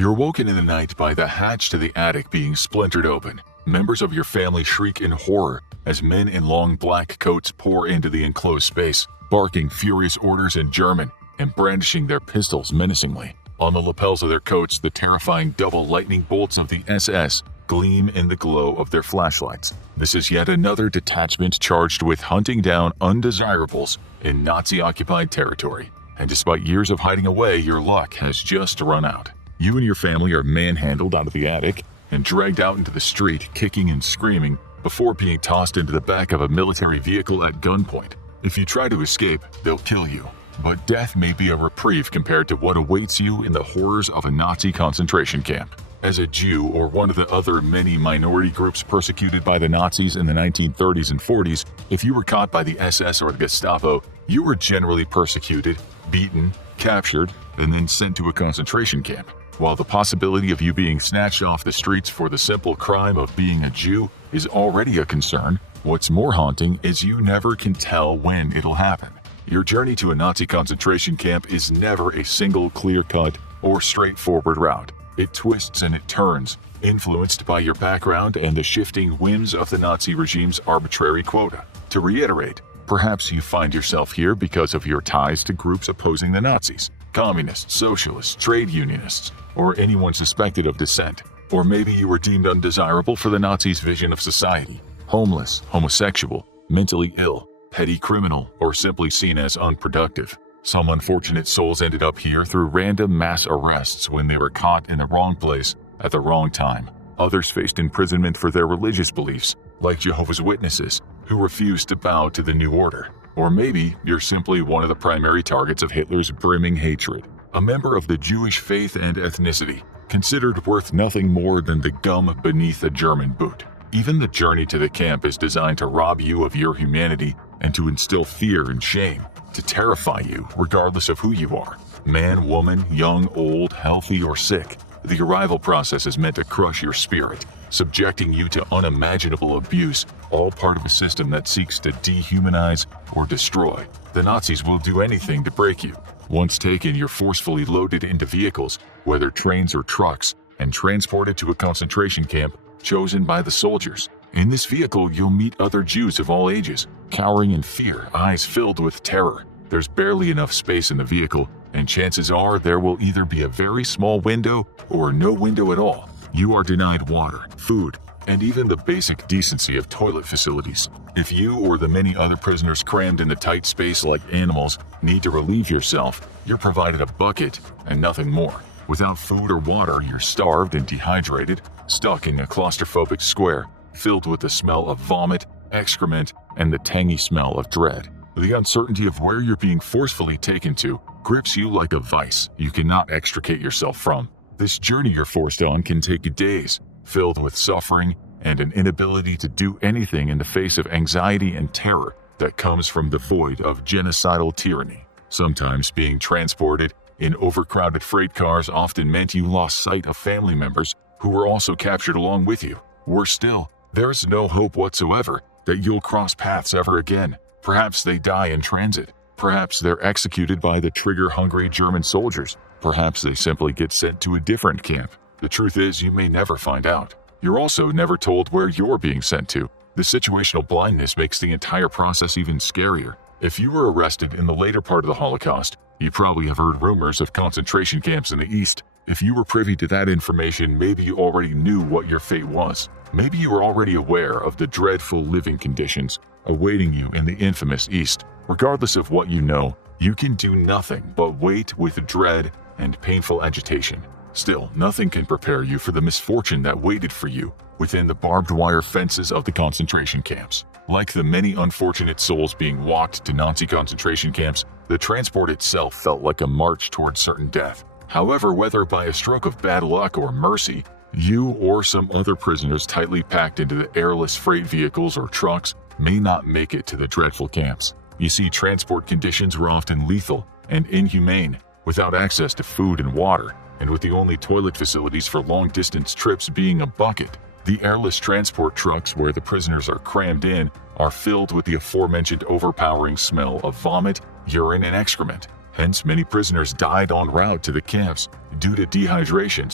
You're woken in the night by the hatch to the attic being splintered open. Members of your family shriek in horror as men in long black coats pour into the enclosed space, barking furious orders in German and brandishing their pistols menacingly. On the lapels of their coats, the terrifying double lightning bolts of the SS gleam in the glow of their flashlights. This is yet another detachment charged with hunting down undesirables in Nazi-occupied territory. And despite years of hiding away, your luck has just run out. You and your family are manhandled out of the attic and dragged out into the street, kicking and screaming, before being tossed into the back of a military vehicle at gunpoint. If you try to escape, they'll kill you. But death may be a reprieve compared to what awaits you in the horrors of a Nazi concentration camp. As a Jew or one of the other many minority groups persecuted by the Nazis in the 1930s and 40s, if you were caught by the SS or the Gestapo, you were generally persecuted, beaten, captured, and then sent to a concentration camp. While the possibility of you being snatched off the streets for the simple crime of being a Jew is already a concern, what's more haunting is you never can tell when it'll happen. Your journey to a Nazi concentration camp is never a single clear-cut or straightforward route. It twists and it turns, influenced by your background and the shifting whims of the Nazi regime's arbitrary quota. To reiterate, perhaps you find yourself here because of your ties to groups opposing the Nazis, communists, socialists, trade unionists, or anyone suspected of dissent. Or maybe you were deemed undesirable for the Nazis' vision of society, homeless, homosexual, mentally ill, petty criminal, or simply seen as unproductive. Some unfortunate souls ended up here through random mass arrests when they were caught in the wrong place at the wrong time. Others faced imprisonment for their religious beliefs, like Jehovah's Witnesses, who refused to bow to the new order. Or maybe you're simply one of the primary targets of Hitler's brimming hatred, a member of the Jewish faith and ethnicity, considered worth nothing more than the gum beneath a German boot. Even the journey to the camp is designed to rob you of your humanity and to instill fear and shame, to terrify you regardless of who you are, man, woman, young, old, healthy, or sick. The arrival process is meant to crush your spirit, subjecting you to unimaginable abuse, all part of a system that seeks to dehumanize or destroy. The Nazis will do anything to break you. Once taken, you're forcefully loaded into vehicles, whether trains or trucks, and transported to a concentration camp chosen by the soldiers. In this vehicle, you'll meet other Jews of all ages, cowering in fear, eyes filled with terror. There's barely enough space in the vehicle, and chances are there will either be a very small window or no window at all. You are denied water, food, and even the basic decency of toilet facilities. If you or the many other prisoners crammed in the tight space like animals need to relieve yourself, you're provided a bucket and nothing more. Without food or water, you're starved and dehydrated, stuck in a claustrophobic square, filled with the smell of vomit, excrement, and the tangy smell of dread. The uncertainty of where you're being forcefully taken to grips you like a vice you cannot extricate yourself from. This journey you're forced on can take days, filled with suffering and an inability to do anything in the face of anxiety and terror that comes from the void of genocidal tyranny. Sometimes being transported in overcrowded freight cars often meant you lost sight of family members who were also captured along with you. Worse still, there's no hope whatsoever that you'll cross paths ever again. Perhaps they die in transit. Perhaps they're executed by the trigger-hungry German soldiers. Perhaps they simply get sent to a different camp. The truth is, you may never find out. You're also never told where you're being sent to. The situational blindness makes the entire process even scarier. If you were arrested in the later part of the Holocaust, you probably have heard rumors of concentration camps in the East. If you were privy to that information, maybe you already knew what your fate was. Maybe you were already aware of the dreadful living conditions awaiting you in the infamous East. Regardless of what you know, you can do nothing but wait with dread and painful agitation. Still, nothing can prepare you for the misfortune that waited for you within the barbed wire fences of the concentration camps. Like the many unfortunate souls being walked to Nazi concentration camps, the transport itself felt like a march toward certain death. However, whether by a stroke of bad luck or mercy, you or some other prisoners tightly packed into the airless freight vehicles or trucks may not make it to the dreadful camps. You see, transport conditions were often lethal and inhumane, without access to food and water, and with the only toilet facilities for long-distance trips being a bucket. The airless transport trucks where the prisoners are crammed in are filled with the aforementioned overpowering smell of vomit, urine, and excrement. Hence, many prisoners died en route to the camps due to dehydration,